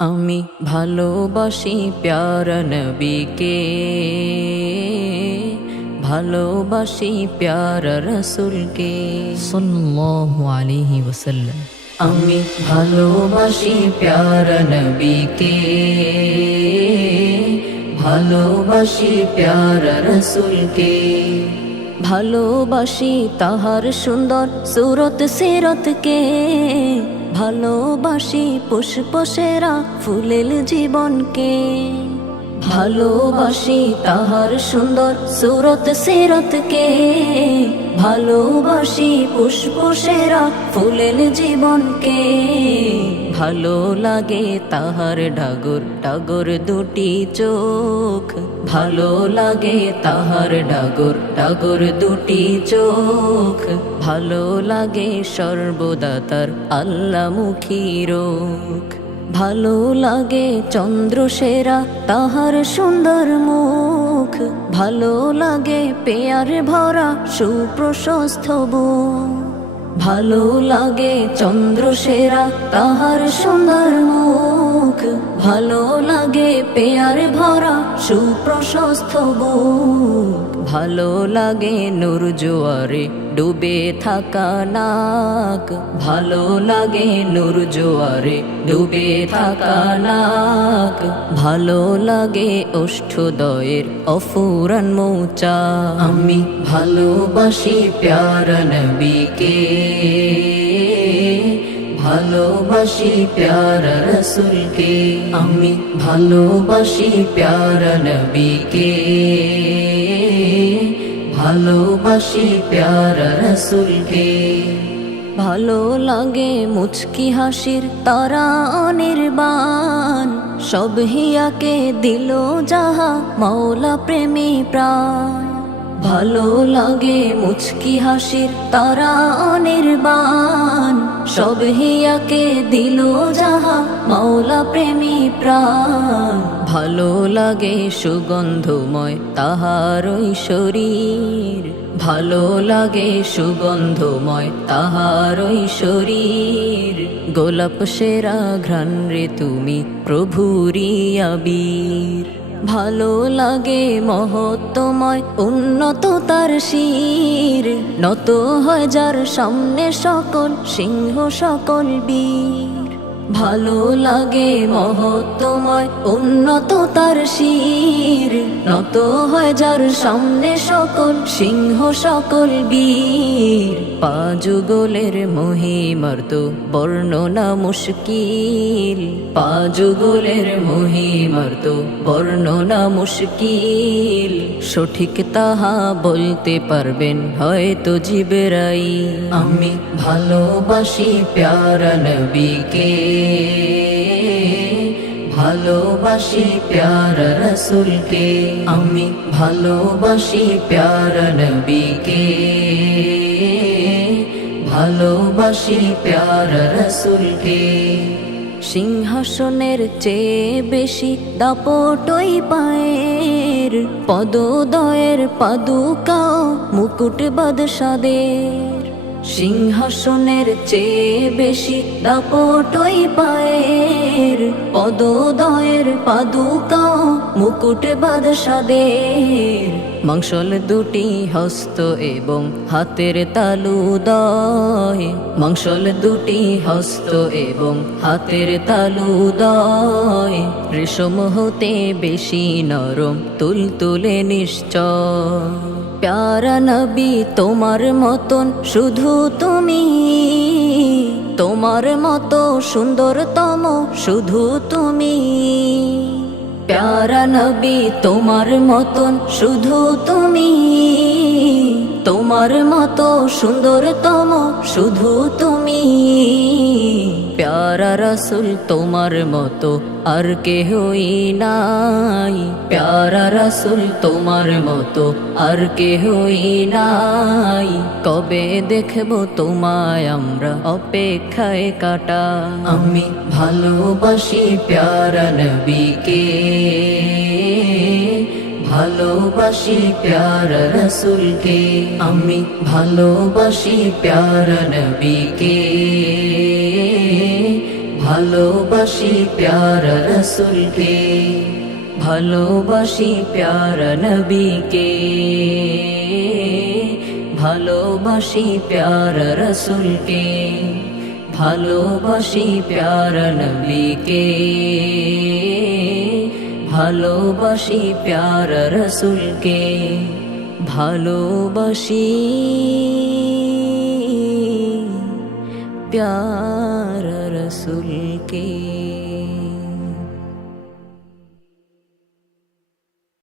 আমি ভালোবাসি প্যারা নবীকে ভালোবাসি প্যারা রসুলকে সাল্লাল্লাহু আলাইহি ওয়াসাল্লাম। আমি ভালোবাসি প্যারা নবীকে ভালোবাসি প্যারা রসুলকে ভালোবাসি তাহার সুন্দর সুরত সিরতকে ভালোবাসি পুষ্পসেরা ফুলেল জীবনকে। ভালোবাসি তাহার সুন্দর সুরত সিরতকে ভালোবাসি পুষ্প সেরা ফুলেল জীবনকে ভালো লাগে তাহার ডাগর ডাগর দুটি চোখ। ভালো লাগে তাহার ডাগর ডাগর দুটি চোখ। ভালো লাগে সর্বদা তার আল্লামুখী রোখ ভালো লাগে চন্দ্র সেরা, তাহার সুন্দর মুখ। ভালো লাগে পেয়ার ভরা, সুপ্রশস্ত ভালো লাগে চন্দ্র সেরা, তাহার সুন্দর মুখ। ভালো লাগে পেয়ার ভরা, সুপ্রশস্ত বুক ভালো লাগে নূর জোয়ারে ডুবে থাকা নাক। ভালো লাগে নূর জোয়ারে ডুবে থাকা নাক। ভালো লাগে অষ্টদয়ের অফুরান মৌচা। আমি ভালোবাসি প্যারা নবীকে। ভালোবাসি প্যারা রসুলকে। আমি ভালোবাসি প্যারা নবীকে। ভালোবাসি প্যারা রসুলকে। ভালো লাগে মুচকি হাসির তারা অনির্বাণ। সব হিয়াকে দিল যাহা মাওলা প্রেমী প্রাণ। ভালো লাগে মুচকি হাসির তারা অনির্বাণ। সব হিয়াকে দিল যাহা মাওলা প্রেমী প্রাণ। ভালো লাগে সুগন্ধময় তাহার শরীর। ভালো লাগে সুগন্ধময় তাহার শরীর। গোলাপ সেরা ঘ্রাণ রে তুমি প্রভুরি আবির। ভালো লাগে মহত্তময় উন্নত তার শির। নত হয় যার সামনে সকল সিংহ সকল বীর। ভালো লাগে মহত্বময় উন্নত তার শির। নত হয় যার সামনে সকল, সিংহ সকল বীর। পাজুগোলের মহিমার তো বর্ণনা মুশকিল। পাজুগোলের মহিমার তো বর্ণনা মুশকিল। সঠিক তাহা বলতে পারবেন হয়তো জিবেরাই আমি ভালোবাসি প্যারা নবীকে। ভালোবাসি প্যারা রসুলকে। আমি ভালোবাসি প্যারা নবীকে। ভালোবাসি প্যারা রসুলকে। সিংহাসনের চেয়ে বেশি দাপটই পায়ের। পদোদয়ের পাদুকাও মুকুট বাদশাদের। সিংহাসনের চেয়ে বেশি দাপটই পায়ের। পদোদয়ের পাদুকা মুকুট বাদশাদের। মাংসল দুটি হস্ত এবং হাতের তালু দয় মাংসল দুটি হস্ত এবং হাতের তালু দয় রেশম হতে বেশি নরম তুল তুলে নিশ্চয়। প্যারা নবী, তোমার মতন শুধু তুমি। তোমার মতো সুন্দরতম শুধু তুমি। প্যারা নবী, তোমার মতন শুধু তুমি। তোমার মতো সুন্দরতম শুধু তুমি। প্যারা রসুল তোমার মতো আর কেহই নাই। প্যারা রসুল তোমার মতো আর কেহই নাই। কবে দেখব তোমায় আমরা অপেক্ষায় কাটা। আমি ভালোবাসি প্যারা নবীকে। ভালোবাসি প্যারা রসুলকে, আমি ভালোবাসি প্যারা নবীকে। ভালোবাসি প্যারা রসুলকে, ভালোবাসি প্যারা নবীকে। ভালোবাসি প্যারা রসুলকে, ভালোবাসি প্যারা নবীকে। ভালোবাসি প্যারা রসুলকে ভালোবাসি প্যারা রসুলকে